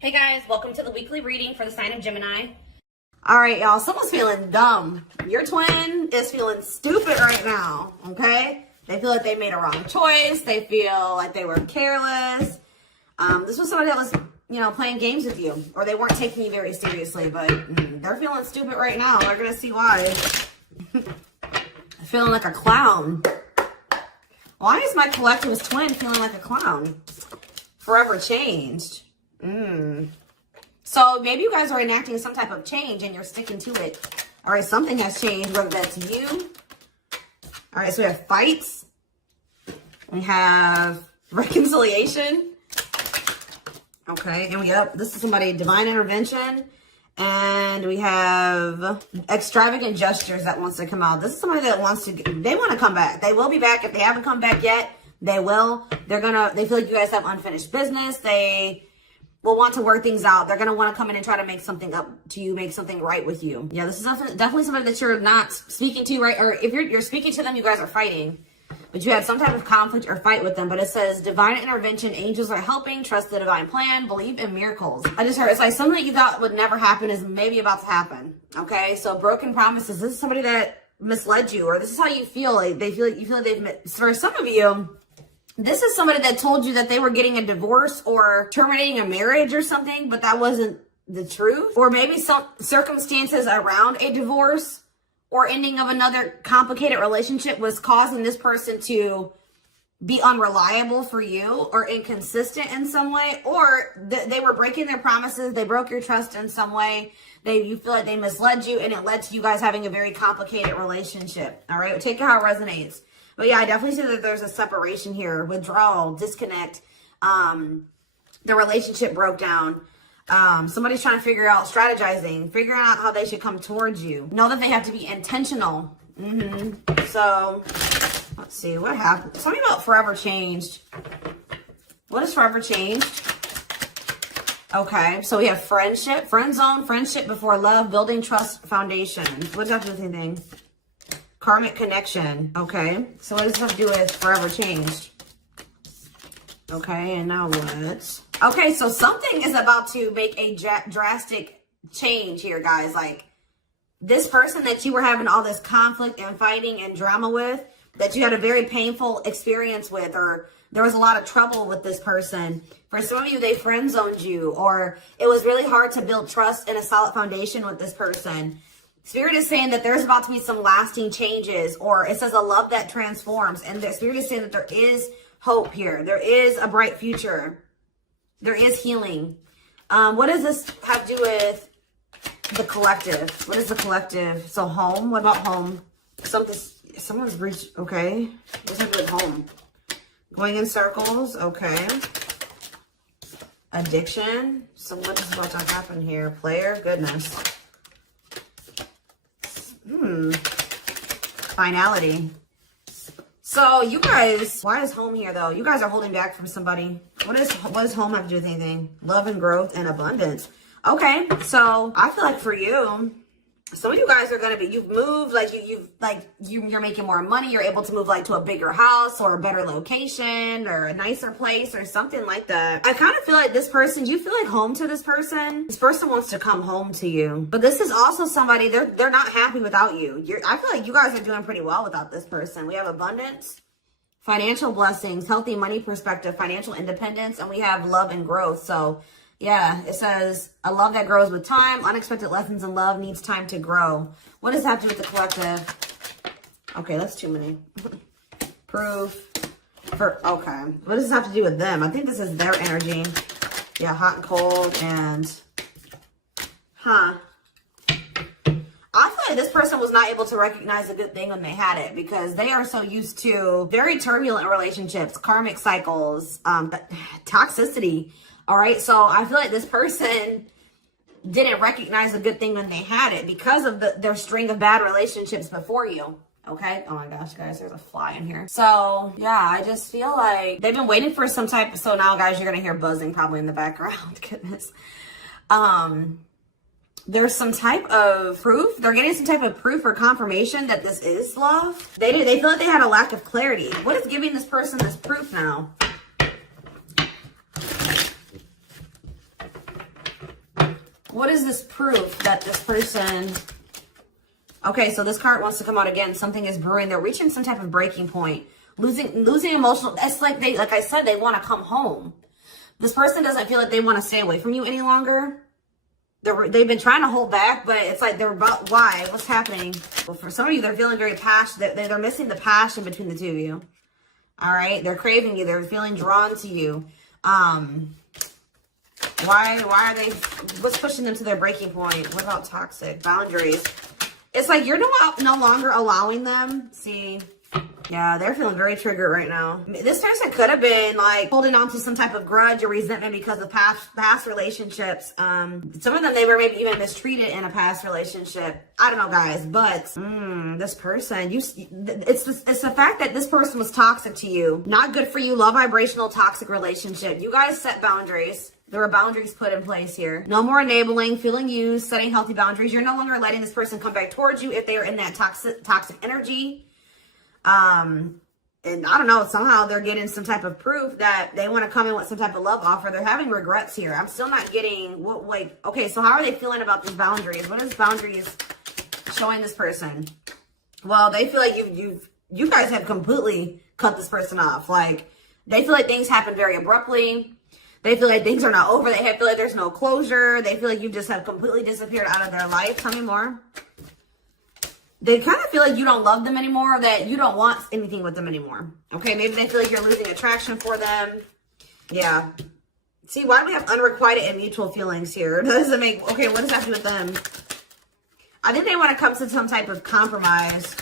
Hey guys, welcome to the weekly reading for the sign of Gemini. All right, y'all, someone's feeling dumb. Your twin is feeling stupid right now, okay? They feel like they made a wrong choice. They feel like they were careless. This was somebody that was, playing games with you, or they weren't taking you very seriously, but they're feeling stupid right now. We're going to see why. Feeling like a clown. Why is my collectivist twin feeling like a clown? Forever changed. So maybe you guys are enacting some type of change and you're sticking to it. All right, something has changed, whether that's you. All right, so we have fights. We have reconciliation. Okay, and this is somebody, divine intervention. And we have extravagant gestures that wants to come out. This is somebody that they want to come back. They will be back. If they haven't come back yet, they will. They feel like you guys have unfinished business. They will want to work things out. They're going to want to come in and try to make something up to you, make something right with you. Yeah, this is definitely somebody that you're not speaking to, right? Or if you're speaking to them, you guys are fighting. But you had some type of conflict or fight with them. But it says divine intervention, angels are helping, trust the divine plan, believe in miracles. I just heard it's like something that you thought would never happen is maybe about to happen. Okay, so broken promises. This is somebody that misled you, or this is how you feel. Like you feel like they've. For some of you, this is somebody that told you that they were getting a divorce or terminating a marriage or something, but that wasn't the truth. Or maybe some circumstances around a divorce or ending of another complicated relationship was causing this person to be unreliable for you or inconsistent in some way, or they were breaking their promises. They broke your trust in some way. You feel like they misled you, and it led to you guys having a very complicated relationship. All right, take it how it resonates. But yeah, I definitely see that there's a separation here, withdrawal, disconnect. The relationship broke down. Somebody's trying to figure out, strategizing, figuring out how they should come towards you. Know that they have to be intentional. So let's see what happened. Something about forever changed. What is forever changed? Okay, so we have friendship, friend zone, friendship before love, building trust foundation. What does that have to do with anything? Karmic connection. Okay, so what does this have to do with forever changed? Okay, and now what? Okay, so something is about to make a drastic change here, guys. Like, this person that you were having all this conflict and fighting and drama with, that you had a very painful experience with, or there was a lot of trouble with this person. For some of you, they friend zoned you, or it was really hard to build trust and a solid foundation with this person. Spirit is saying that there's about to be some lasting changes, or it says a love that transforms. And the Spirit is saying that there is hope here. There is a bright future. There is healing. What does this have to do with the collective? What is the collective? So home, what about home? Someone's reached, okay. What's that with home? Going in circles, okay. Addiction. So what is about to happen here? Player, goodness. Finality. So you guys, why is home here though? You guys are holding back from somebody. What does home have to do with anything? Love and growth and abundance. Okay, so I feel like for you, some of you guys are gonna be, you've moved, like you're making more money. You're able to move like to a bigger house or a better location or a nicer place or something like that. I kind of feel like this person, do you feel like home to this person? This person wants to come home to you, but this is also somebody, they're not happy without you. I feel like you guys are doing pretty well without this person. We have abundance, financial blessings, healthy money perspective, financial independence, and we have love and growth. So yeah, it says a love that grows with time. Unexpected lessons in love needs time to grow. What does that have to do with the collective? Okay, that's too many. Proof. Okay. What does this have to do with them? I think this is their energy. Yeah, hot and cold and... I feel like this person was not able to recognize a good thing when they had it, because they are so used to very turbulent relationships, karmic cycles, toxicity. All right, so I feel like this person didn't recognize a good thing when they had it because of their string of bad relationships before you. Okay. Oh my gosh, guys, there's a fly in here. So yeah, I just feel like they've been waiting for some type of, so now guys, you're going to hear buzzing probably in the background. Goodness. There's some type of proof. They're getting some type of proof or confirmation that this is love. They feel like they had a lack of clarity. What is giving this person this proof now? What is this proof that this person... Okay, so this card wants to come out again. Something is brewing. They're reaching some type of breaking point. Losing emotional... It's like like I said, they want to come home. This person doesn't feel like they want to stay away from you any longer. They've been trying to hold back, but it's like they're about... Why? What's happening? Well, for some of you, they're feeling very passionate. They're missing the passion between the two of you. All right? They're craving you. They're feeling drawn to you. Why are they... What's pushing them to their breaking point? What about toxic? Boundaries. It's like you're no longer allowing them. See... Yeah, they're feeling very triggered right now. This person could have been like holding on to some type of grudge or resentment because of past relationships. Some of them, they were maybe even mistreated in a past relationship. I don't know, guys, but this person, it's the fact that this person was toxic to you. Not good for you, low vibrational toxic relationship. You guys set boundaries. There were boundaries put in place here. No more enabling, feeling used, setting healthy boundaries. You're no longer letting this person come back towards you if they are in that toxic energy. And I don't know, somehow they're getting some type of proof that they want to come in with some type of love offer. They're having regrets here. I'm still not getting what, like, okay, so how are they feeling about these boundaries? What is boundaries showing this person? Well, they feel like you guys have completely cut this person off. Like, they feel like things happen very abruptly. They feel like things are not over. They feel like there's no closure. They feel like you just have completely disappeared out of their life. Tell me more. They kind of feel like you don't love them anymore, or that you don't want anything with them anymore. Okay, maybe they feel like you're losing attraction for them. Yeah. See, why do we have unrequited and mutual feelings here? Doesn't make... Okay, what does that do with them? I think they want to come to some type of compromise.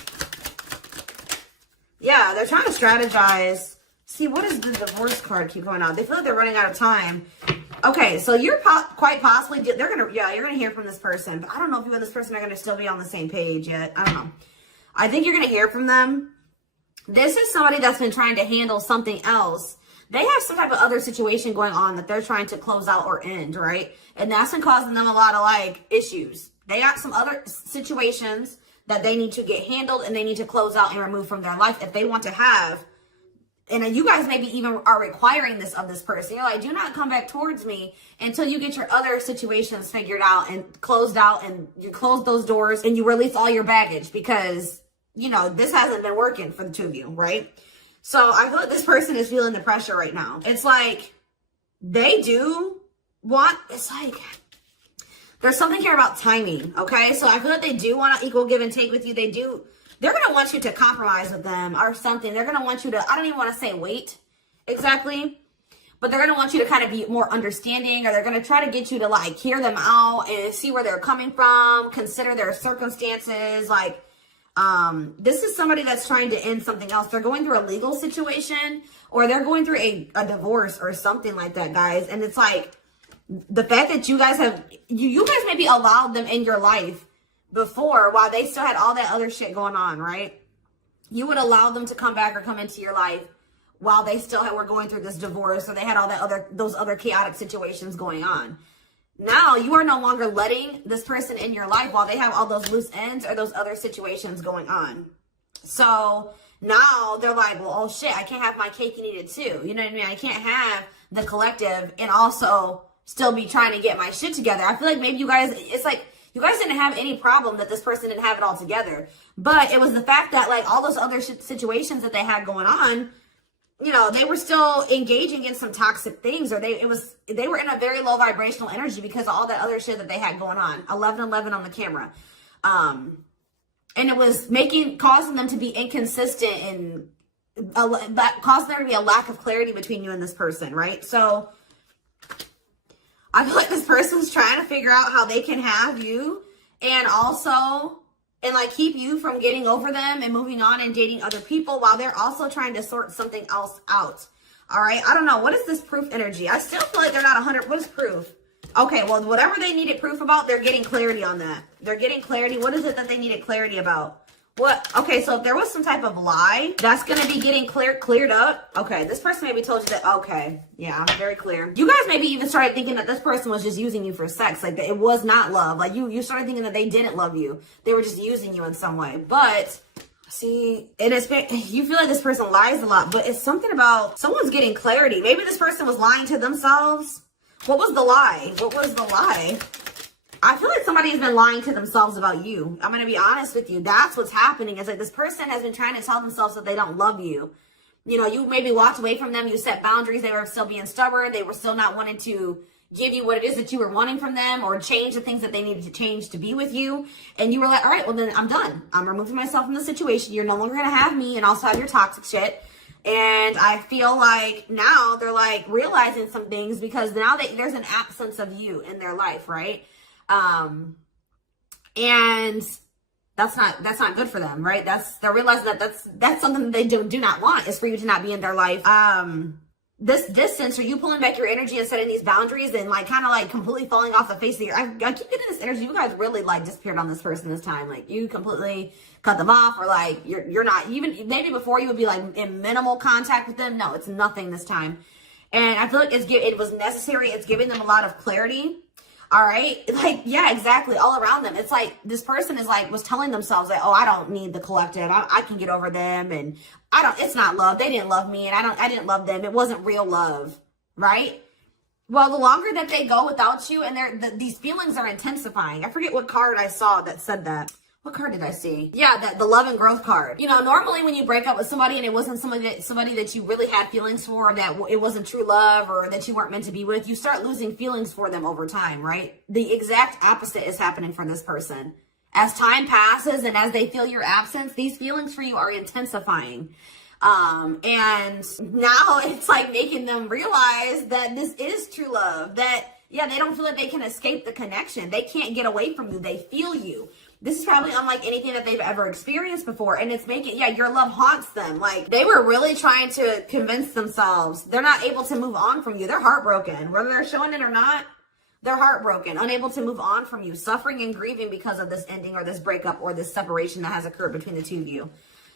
Yeah, they're trying to strategize. See, what does the divorce card keep going on? They feel like they're running out of time. Okay, so you're quite possibly, you're going to hear from this person. But I don't know if you and this person are going to still be on the same page yet. I don't know. I think you're going to hear from them. This is somebody that's been trying to handle something else. They have some type of other situation going on that they're trying to close out or end, right? And that's been causing them a lot of, like, issues. They got some other situations that they need to get handled and they need to close out and remove from their life if they want to have... And you guys maybe even are requiring this of this person. You're like, do not come back towards me until you get your other situations figured out and closed out, and you close those doors and you release all your baggage because, you know, this hasn't been working for the two of you, right? So I feel like this person is feeling the pressure right now. It's like they do want, it's like, there's something here about timing, okay? So I feel like they do want to equal give and take with you. They do. They're going to want you to compromise with them or something. They're going to want you to, I don't even want to say wait exactly, but they're going to want you to kind of be more understanding, or they're going to try to get you to like hear them out and see where they're coming from, consider their circumstances. Like, this is somebody that's trying to end something else. They're going through a legal situation, or they're going through a divorce or something like that, guys. And it's like the fact that you guys have, you guys maybe allowed them in your life before while they still had all that other shit going on, right? You would allow them to come back or come into your life while they still were going through this divorce, or they had all that those other chaotic situations going on. Now you are no longer letting this person in your life while they have all those loose ends or those other situations going on. So now they're like, well, oh shit, I can't have my cake and eat it too. You know what I mean? I can't have the collective and also still be trying to get my shit together. I feel like maybe you guys, it's like, you guys didn't have any problem that this person didn't have it all together. But it was the fact that, like, all those other situations that they had going on, you know, they were still engaging in some toxic things, or they were in a very low vibrational energy because of all that other shit that they had going on. 1111 on the camera. And it was causing them to be inconsistent and causing there to be a lack of clarity between you and this person, right? So I feel like this person's trying to figure out how they can have you and like keep you from getting over them and moving on and dating other people while they're also trying to sort something else out. All right. I don't know. What is this proof energy? I still feel like they're not 100. What is proof? Okay. Well, whatever they needed proof about, they're getting clarity on that. They're getting clarity. What is it that they needed clarity about? What? Okay, so if there was some type of lie, that's going to be getting cleared up. Okay, this person maybe told you that. Okay, yeah, very clear. You guys maybe even started thinking that this person was just using you for sex. Like, it was not love. Like, you started thinking that they didn't love you. They were just using you in some way. But, see, you feel like this person lies a lot, but it's something about someone's getting clarity. Maybe this person was lying to themselves. What was the lie? What was the lie? I feel like somebody has been lying to themselves about you. I'm going to be honest with you. That's what's happening. It's like this person has been trying to tell themselves that they don't love you. You know, you maybe walked away from them. You set boundaries. They were still being stubborn. They were still not wanting to give you what it is that you were wanting from them, or change the things that they needed to change to be with you. And you were like, all right, well then I'm done. I'm removing myself from the situation. You're no longer going to have me and also have your toxic shit. And I feel like now they're like realizing some things because now there's an absence of you in their life, right? And that's not good for them, right? They're realizing that that's something that they do not want, is for you to not be in their life. This distance, or you pulling back your energy and setting these boundaries and like kind of like completely falling off the face of the earth. I keep getting this energy. You guys really like disappeared on this person this time. Like you completely cut them off, or like you're not even, maybe before you would be like in minimal contact with them. No, it's nothing this time. And I feel like it was necessary. It's giving them a lot of clarity. All right. Like, yeah, exactly. All around them. It's like this person is like, was telling themselves like, oh, I don't need the collective. I can get over them. And it's not love. They didn't love me. And I didn't love them. It wasn't real love. Right. Well, the longer that they go without you, and these feelings are intensifying. I forget what card I saw that said that. What card did I see? Yeah, the love and growth card. You know, normally when you break up with somebody and it wasn't somebody that you really had feelings for, that it wasn't true love, or that you weren't meant to be with, you start losing feelings for them over time, right? The exact opposite is happening for this person. As time passes and as they feel your absence, these feelings for you are intensifying. And now it's like making them realize that this is true love, that, yeah, they don't feel like they can escape the connection. They can't get away from you. They feel you. This is probably unlike anything that they've ever experienced before. And it's making, yeah, your love haunts them. Like they were really trying to convince themselves they're not able to move on from you. They're heartbroken, whether they're showing it or not. They're heartbroken, unable to move on from you, suffering and grieving because of this ending or this breakup or this separation that has occurred between the two of you.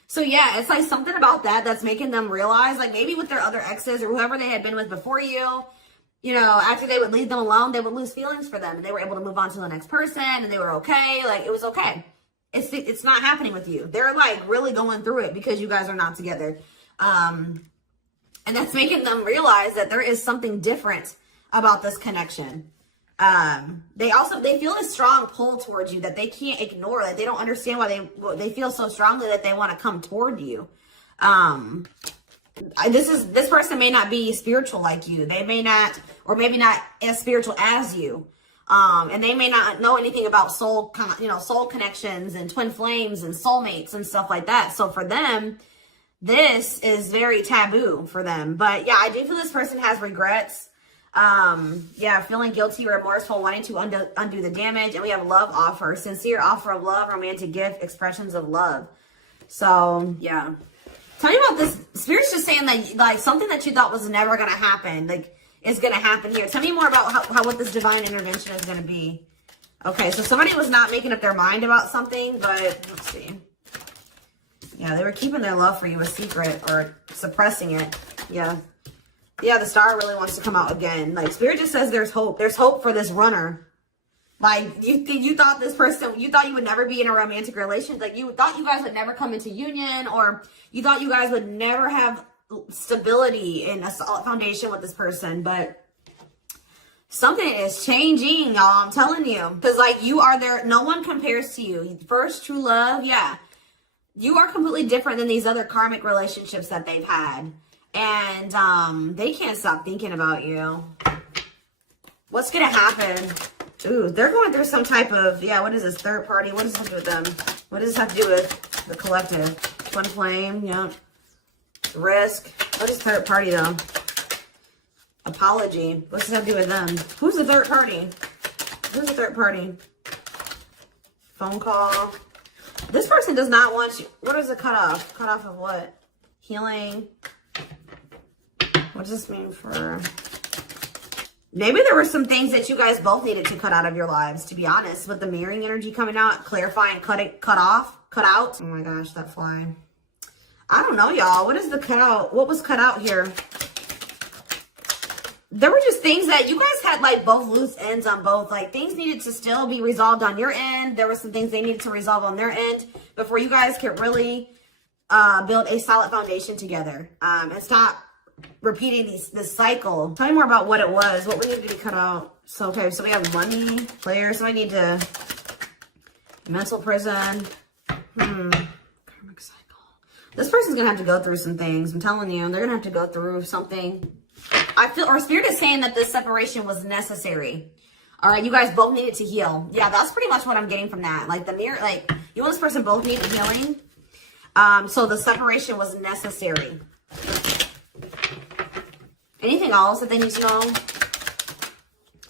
So yeah, it's like something about that's making them realize, like maybe with their other exes or whoever they had been with before you know, after they would leave them alone, they would lose feelings for them, and they were able to move on to the next person, and they were okay. Like it was okay. It's not happening with you. They're like really going through it because you guys are not together. And that's making them realize that there is something different about this connection. They feel a strong pull towards you that they can't ignore. That they don't understand why they feel so strongly that they want to come toward you. This person may not be spiritual like you. They may not, or maybe not as spiritual as you. And they may not know anything about soul connections and twin flames and soulmates and stuff like that. So for them, this is very taboo for them. But yeah, I do feel this person has regrets. Yeah, feeling guilty or remorseful, wanting to undo the damage. And we have love offer, sincere offer of love, romantic gift, expressions of love. So yeah. Tell me about this. Spirit's just saying that like something that you thought was never going to happen, like is going to happen here. Tell me more about how what this divine intervention is going to be. Okay, so somebody was not making up their mind about something, but let's see. Yeah, they were keeping their love for you a secret or suppressing it. Yeah. Yeah, the star really wants to come out again. Like Spirit just says there's hope. There's hope for this runner. Like you thought this person, you thought you would never be in a romantic relationship. Like you thought you guys would never come into union, or you thought you guys would never have stability in a solid foundation with this person. But something is changing, y'all. I'm telling you. Because like you are there. No one compares to you. First true love. Yeah. You are completely different than these other karmic relationships that they've had. And they can't stop thinking about you. What's going to happen? Ooh, they're going through some type of, yeah, what is this, third party? What does this have to do with them? What does this have to do with the collective? Twin flame, yeah. Risk. What is third party, though? Apology. What's this have to do with them? Who's the third party? Who's the third party? Phone call. This person does not want you. What is a cutoff? Cutoff of what? Healing. What does this mean for... Maybe there were some things that you guys both needed to cut out of your lives, to be honest. With the mirroring energy coming out, clarifying, cut out. Oh my gosh, that fly. I don't know, y'all. What is the cut out? What was cut out here? There were just things that you guys had, like, both loose ends on both. Like, things needed to still be resolved on your end. There were some things they needed to resolve on their end before you guys could really build a solid foundation together. And stop repeating this cycle. Tell me more about what it was. What we needed to be cut out. So, okay, so we have money, player. So I need to, mental prison. Karmic cycle. This person's going to have to go through some things. I'm telling you, they're going to have to go through something. I feel, or Spirit is saying that this separation was necessary. All right, you guys both needed to heal. Yeah, that's pretty much what I'm getting from that. Like the mirror, like you and this person both needed healing. So the separation was necessary. Anything else that they need to know?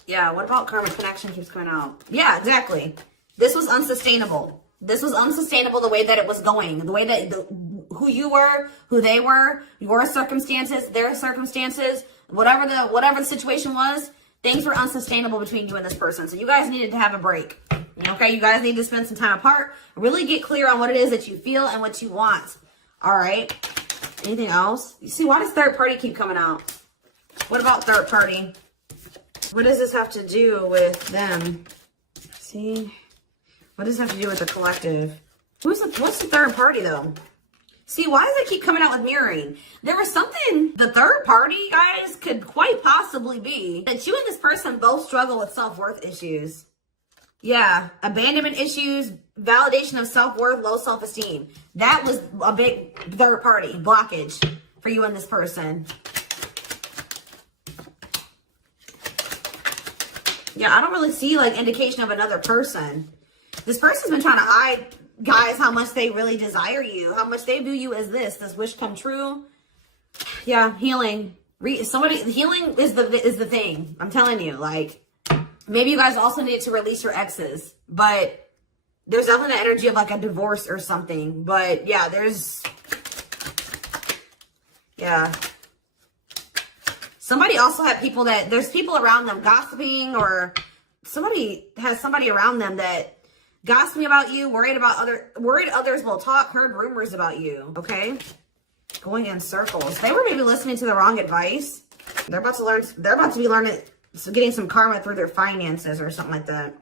Yeah, what about karmic connection keeps coming out? Yeah, exactly. This was unsustainable. This was unsustainable the way that it was going. The way that who you were, who they were, your circumstances, their circumstances, whatever the situation was, things were unsustainable between you and this person. So you guys needed to have a break. Okay, you guys need to spend some time apart. Really get clear on what it is that you feel and what you want. All right. Anything else? You see, why does third party keep coming out? What about third party? What does this have to do with them? See? What does this have to do with the collective? What's the third party though? See, why does it keep coming out with mirroring? There was something, the third party, guys, could quite possibly be that you and this person both struggle with self-worth issues. Yeah, abandonment issues, validation of self-worth, low self-esteem. That was a big third party blockage for you and this person. Yeah, I don't really see like indication of another person. This person's been trying to hide, guys, how much they really desire you, how much they view you as this wish come true. Yeah, healing. Healing is the thing. I'm telling you, like, maybe you guys also need to release your exes, but there's definitely the energy of like a divorce or something. But yeah, yeah. Somebody also had people there's people around them gossiping, or somebody has somebody around them that gossiping about you, worried others will talk, heard rumors about you, okay? Going in circles. They were maybe listening to the wrong advice. They're about to be learning, getting some karma through their finances or something like that.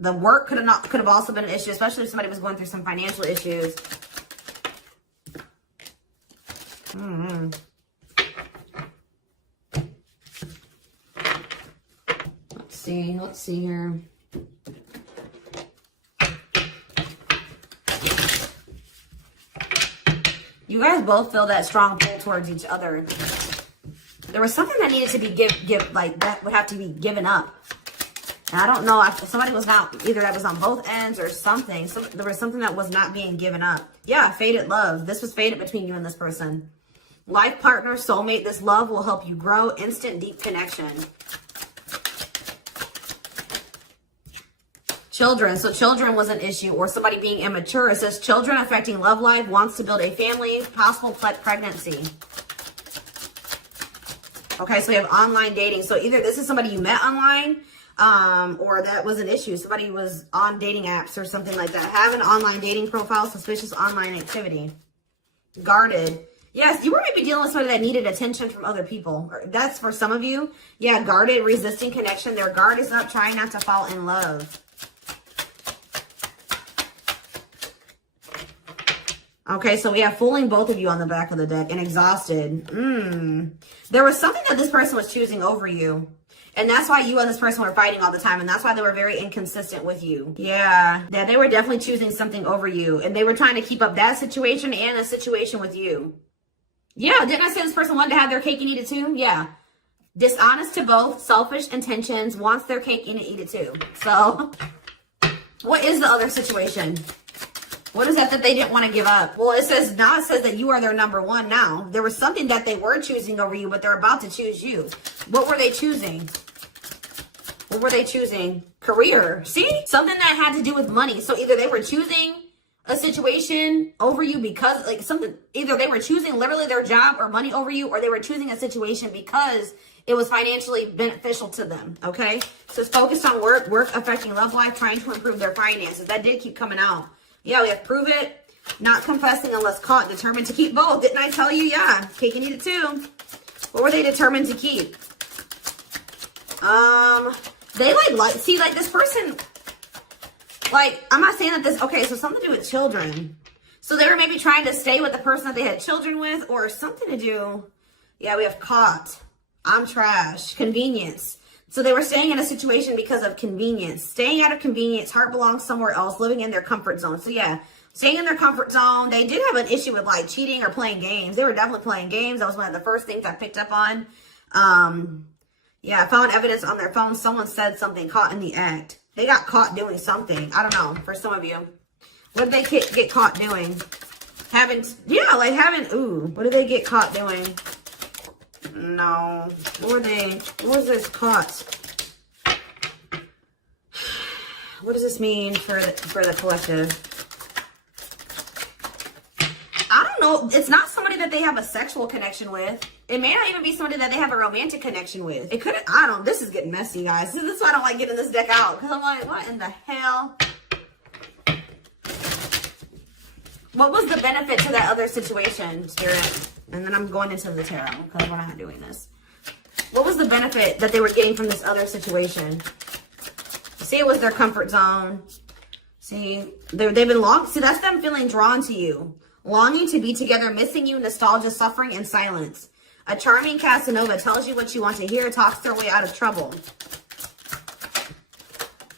The work could have also been an issue, especially if somebody was going through some financial issues. Let's see here. You guys both feel that strong pull towards each other. There was something that needed to be that would have to be given up. And I don't know if somebody was not, either that was on both ends or something. So there was something that was not being given up. Yeah, fated love. This was fated between you and this person. Life partner, soulmate, this love will help you grow. Instant deep connection. Children. So children was an issue, or somebody being immature. It says children affecting love life, wants to build a family, possible pregnancy. Okay, so we have online dating. So either this is somebody you met online, or that was an issue. Somebody was on dating apps or something like that. Have an online dating profile, suspicious online activity. Guarded. Yes, you were maybe dealing with somebody that needed attention from other people. That's for some of you. Yeah, guarded, resisting connection. Their guard is up, trying not to fall in love. Okay, so we have fooling both of you on the back of the deck and exhausted. There was something that this person was choosing over you. And that's why you and this person were fighting all the time. And that's why they were very inconsistent with you. Yeah, they were definitely choosing something over you. And they were trying to keep up that situation and a situation with you. Yeah, didn't I say this person wanted to have their cake and eat it too? Yeah. Dishonest to both, selfish intentions, wants their cake and eat it too. So, what is the other situation? What is that they didn't want to give up? Well, it says that you are their number one now. There was something that they were choosing over you, but they're about to choose you. What were they choosing? What were they choosing? Career. See? Something that had to do with money. So either they were choosing a situation over you because either they were choosing literally their job or money over you, or they were choosing a situation because it was financially beneficial to them. Okay? So it's focused on work affecting love life, trying to improve their finances. That did keep coming out. Yeah, we have prove it, not confessing unless caught, determined to keep both. Didn't I tell you? Yeah, cake and eat it too. What were they determined to keep? They see this person, I'm not saying that okay, so something to do with children. So they were maybe trying to stay with the person that they had children with or something to do. Yeah, we have caught. I'm trash. Convenience. So they were staying in a situation because of convenience. Staying out of convenience. Heart belongs somewhere else. Living in their comfort zone. So yeah, staying in their comfort zone. They did have an issue with like cheating or playing games. They were definitely playing games. That was one of the first things I picked up on. Yeah, I found evidence on their phone. Someone said something, caught in the act. They got caught doing something. I don't know, for some of you. What did they get caught doing? Ooh, what did they get caught doing? No. What was this caught? What does this mean for the collective? I don't know. It's not somebody that they have a sexual connection with. It may not even be somebody that they have a romantic connection with. It could, this is getting messy, guys. This is why I don't like getting this deck out. Because I'm like, what in the hell? What was the benefit to that other situation, Spirit? And then I'm going into the tarot because we're not doing this. What was the benefit that they were getting from this other situation? See, it was their comfort zone. See, they've been see, that's them feeling drawn to you. Longing to be together, missing you, nostalgia, suffering, and silence. A charming Casanova tells you what you want to hear, talks their way out of trouble.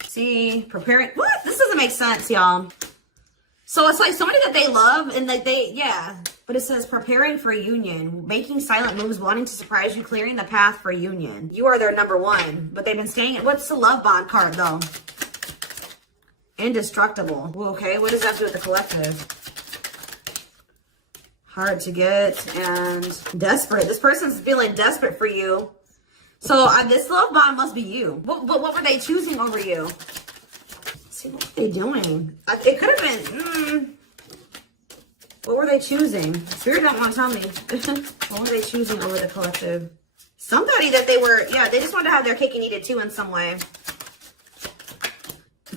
See, preparing. What? This doesn't make sense, y'all. So it's like somebody that they love and like but it says preparing for a union, making silent moves, wanting to surprise you, clearing the path for union. You are their number one, but they've been staying. What's the love bond card though? Indestructible. Well, okay, what does that do with the collective? Hard to get and desperate. This person's feeling desperate for you. So this love bond must be you. But what were they choosing over you? Let's see, what were they doing? It could have been, what were they choosing? Spirit don't want to tell me. What were they choosing over the collective? Somebody that they just wanted to have their cake and eat it too in some way.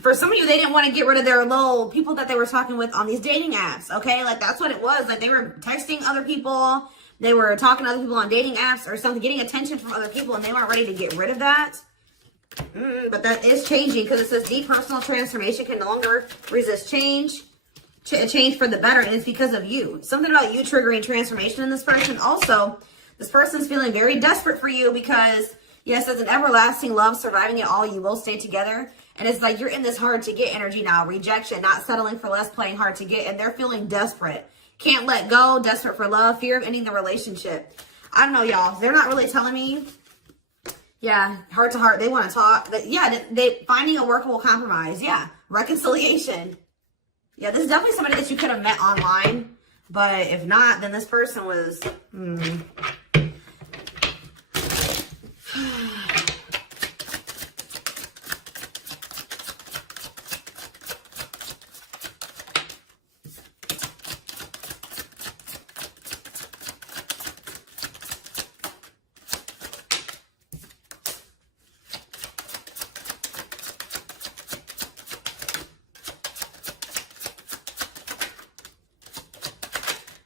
For some of you, they didn't want to get rid of their little people that they were talking with on these dating apps, okay? Like, that's what it was. Like, they were texting other people. They were talking to other people on dating apps or something, getting attention from other people, and they weren't ready to get rid of that. But that is changing because it says deep personal transformation can no longer resist change. Change for the better, and it's because of you. Something about you triggering transformation in this person. Also, this person's feeling very desperate for you because, yes, as an everlasting love, surviving it all, you will stay together. And it's like you're in this hard to get energy now. Rejection, not settling for less, playing hard to get. And they're feeling desperate. Can't let go, desperate for love, fear of ending the relationship. I don't know, y'all. They're not really telling me. Yeah, heart to heart. They want to talk. But yeah, they finding a workable compromise. Yeah, reconciliation. Yeah, this is definitely somebody that you could have met online. But if not, then this person was...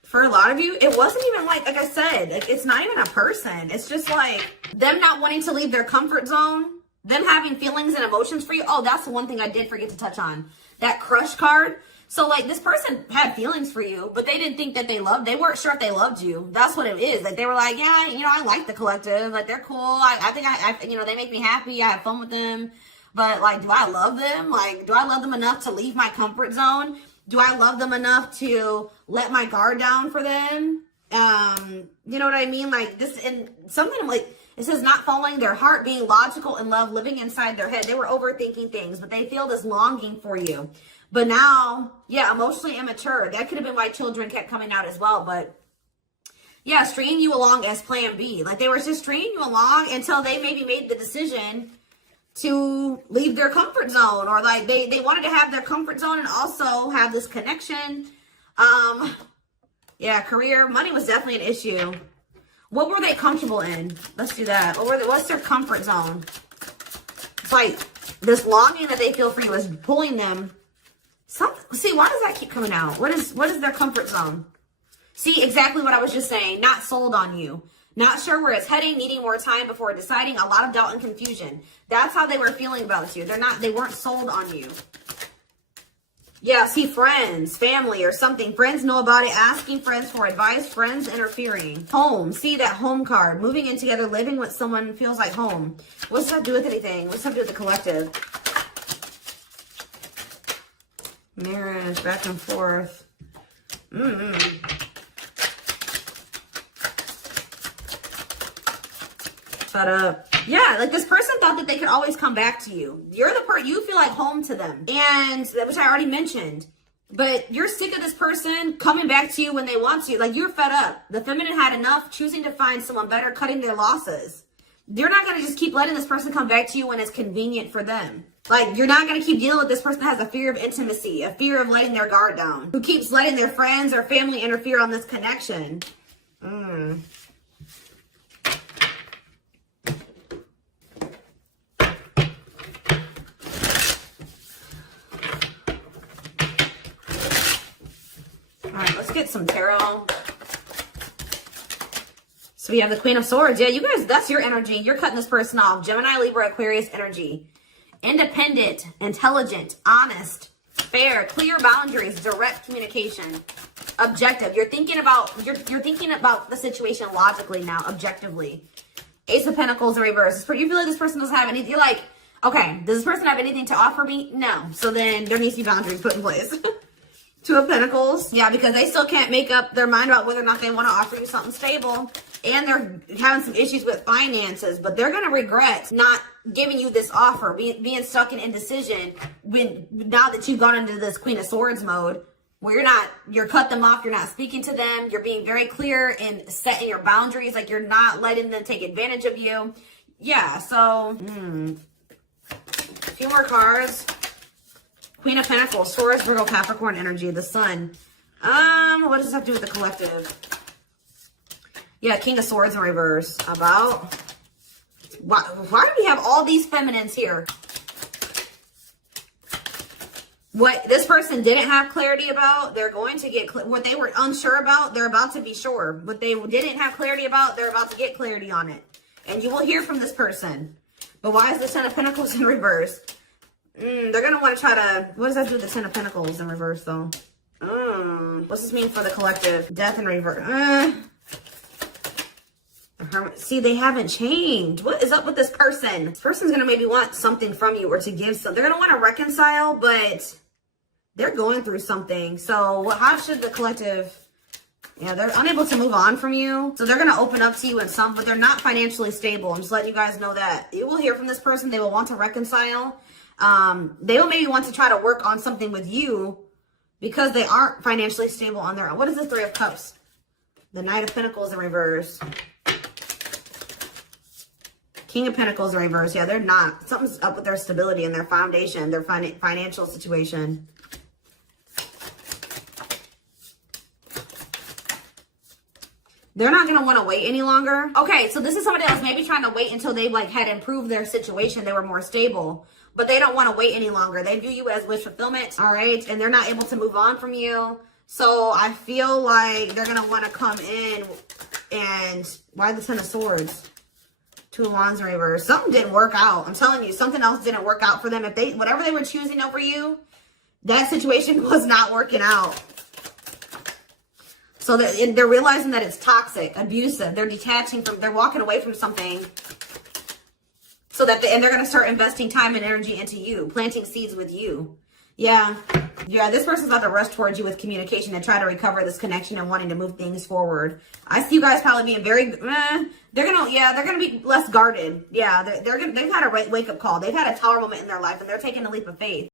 For a lot of you, it wasn't even like I said, it's not even a person. It's just like them not wanting to leave their comfort zone, them having feelings and emotions for you. Oh, that's the one thing I did forget to touch on. That crush card. So like this person had feelings for you, but they didn't think that they weren't sure if they loved you. That's what it is. Like they were like, yeah, I like the collective. Like they're cool. I think they make me happy. I have fun with them. But like, do I love them? Like, do I love them enough to leave my comfort zone? Do I love them enough to let my guard down for them? You know what I mean? Like this, and something like, it says not following their heart, being logical in love, living inside their head. They were overthinking things, but they feel this longing for you. But now, yeah, emotionally immature. That could have been why children kept coming out as well. But yeah, stringing you along as plan B. Like they were just stringing you along until they maybe made the decision to leave their comfort zone, or like they wanted to have their comfort zone and also have this connection. Yeah, career, money was definitely an issue. What were they comfortable in? Let's do that. What's their comfort zone? It's like this longing that they feel for you is pulling them. See, why does that keep coming out? What is their comfort zone? See, exactly what I was just saying. Not sold on you. Not sure where it's heading, needing more time before deciding, a lot of doubt and confusion. That's how they were feeling about you. They weren't sold on you. Yeah, see friends, family, or something. Friends know about it, asking friends for advice, friends interfering. Home, see that home card. Moving in together, living with someone feels like home. What's that do with anything? What's that do with the collective? Marriage, back and forth. Shut up. Yeah, like this person thought that they could always come back to you. You're the person, you feel like home to them. And, which I already mentioned. But you're sick of this person coming back to you when they want to. Like, you're fed up. The feminine had enough, choosing to find someone better, cutting their losses. You're not going to just keep letting this person come back to you when it's convenient for them. Like, you're not going to keep dealing with this person that has a fear of intimacy, a fear of letting their guard down, who keeps letting their friends or family interfere on this connection. Let's get some tarot. So we have the Queen of Swords. Yeah, you guys, that's your energy. You're cutting this person off. Gemini, Libra, Aquarius energy. Independent, intelligent, honest, fair, clear boundaries, direct communication, objective. You're thinking about the situation logically now, objectively. Ace of Pentacles in reverse. You feel like this person doesn't have anything. You're like, okay, does this person have anything to offer me? No. So then there needs to be boundaries put in place. Two of Pentacles. Yeah, because they still can't make up their mind about whether or not they want to offer you something stable. And they're having some issues with finances. But they're going to regret not giving you this offer. Being stuck in indecision now that you've gone into this Queen of Swords mode. Where you're cut them off. You're not speaking to them. You're being very clear in setting your boundaries. Like you're not letting them take advantage of you. Yeah, so. A few more cards. Queen of Pentacles, Taurus, Virgo, Capricorn energy, the Sun. What does this have to do with the collective? Yeah, King of Swords in reverse. About why do we have all these feminines here? What this person didn't have clarity about, they're going to get what they were unsure about, they're about to be sure. What they didn't have clarity about, they're about to get clarity on it. And you will hear from this person. But why is the Ten of Pentacles in reverse? They're going to want to try to... What does that do with the Ten of Pentacles in reverse, though? What's this mean for the collective? Death in reverse. See, they haven't changed. What is up with this person? This person's going to maybe want something from you or to give something. They're going to want to reconcile, but they're going through something. So how should the collective... Yeah, they're unable to move on from you. So they're going to open up to you in some... But they're not financially stable. I'm just letting you guys know that. You will hear from this person. They will want to reconcile. They will maybe want to try to work on something with you because they aren't financially stable on their own. What is the Three of Cups? The Knight of Pentacles in reverse. King of Pentacles in reverse. Yeah, they're not. Something's up with their stability and their foundation, their financial situation. They're not going to want to wait any longer. Okay, so this is somebody else maybe trying to wait until they had improved their situation. They were more stable. But they don't want to wait any longer. They view you as wish fulfillment, all right? And they're not able to move on from you. So I feel like they're going to want to come in and... Why the Ten of Swords? Two of Wands in reverse. Something didn't work out. I'm telling you, something else didn't work out for them. Whatever they were choosing over you, that situation was not working out. So they're realizing that it's toxic, abusive. They're detaching from... They're walking away from something... So that and they're going to start investing time and energy into you, planting seeds with you. Yeah, this person's about to rush towards you with communication and try to recover this connection and wanting to move things forward. I see you guys probably being very, they're gonna be less guarded. Yeah, they've had a wake up call. They've had a tower moment in their life and they're taking a leap of faith.